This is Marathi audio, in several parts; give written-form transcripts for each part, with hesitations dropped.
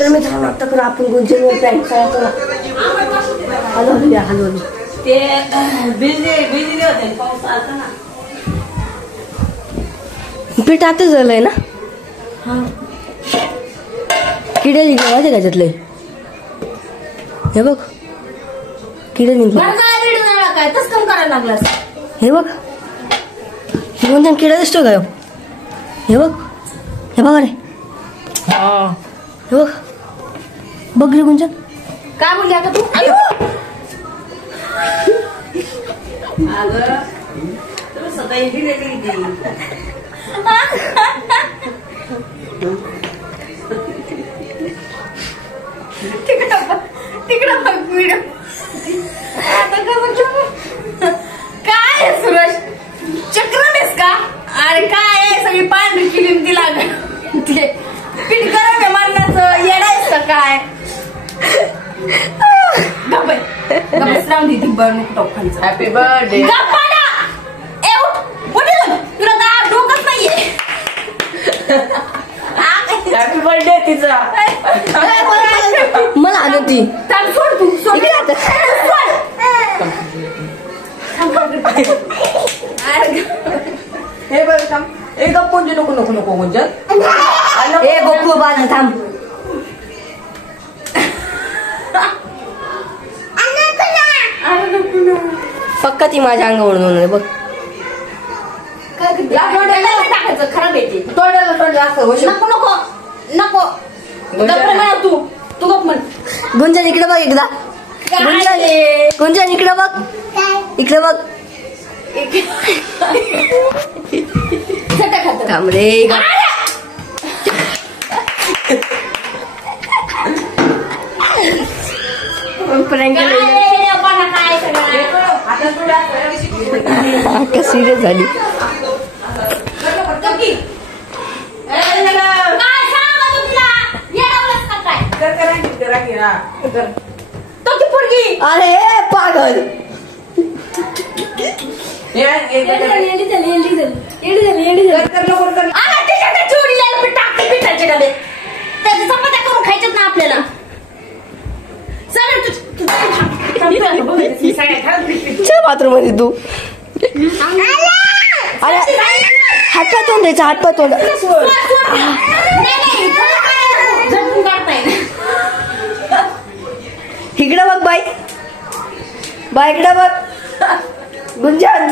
तर मित्रांनो आता करू आपण गुंजनवर प्रँक करायचो ना. हलवूया ते बिजली होते पाऊस आलता ना. पीठ आता झालंय ना. किडे निघले माझे त्याच्यातले. हे बघ किडे निघले. काय तस कम करायला लागलास. हे बघ गुंजन किडा दिसतो का. हे बघ हे बघा रे. हे बघ बघ रे गुंजन. काय बोलली आता तू. अगं तू सकाळी दिलेली तिकडं बघ व्हिडिओ. काय सुरेश चक्रमेस का. अरे काय आहे सगळी पांढरी किलीम ती लागत. ते पीठ गरम आहे मारण्याचं येडायस का काय. राहून दे बर नको. Happy birthday. तुला तर डोकंच नाहीये. हॅपी बर्थडे तिचा. मला आनंदी सोड तू सोड. हे बघ थांब. एकदम पुंज नको नको नको गुंजन. ए गोकुळ बाज थांब. पक्का ती माझ्या अंगावरून बघ. टाकायचं खराब येते. तोंडाला तोंड असं नको नको नको. तू तू गप म्हण. गुंजन इकडे बघ एकदा. गुंजन इकडे बघ. इकडे बघ. थांब रे. सिरियस झाली. अरे पागल. चपात्या करून खायच्यात ना आपल्याला. बाथरूम मध्ये तू. अरे हातपाय तोंड द्यायचा. हातपाय तोंड. इकडे बघ बाई. बाई इकडे बघ. गुंजन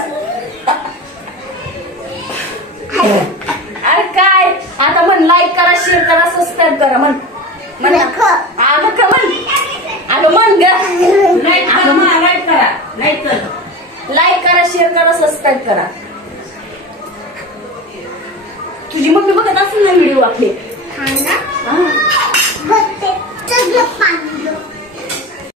अरे काय आता म्हण. लाईक करा शेअर करा सबस्क्राईब करा म्हण. अगं का म्हण. अगं म्हण ग. लाईक करा शेअर करा सबस्क्राईब करा. तुझी मम्मी बघत असेल ना व्हिडिओ आपले.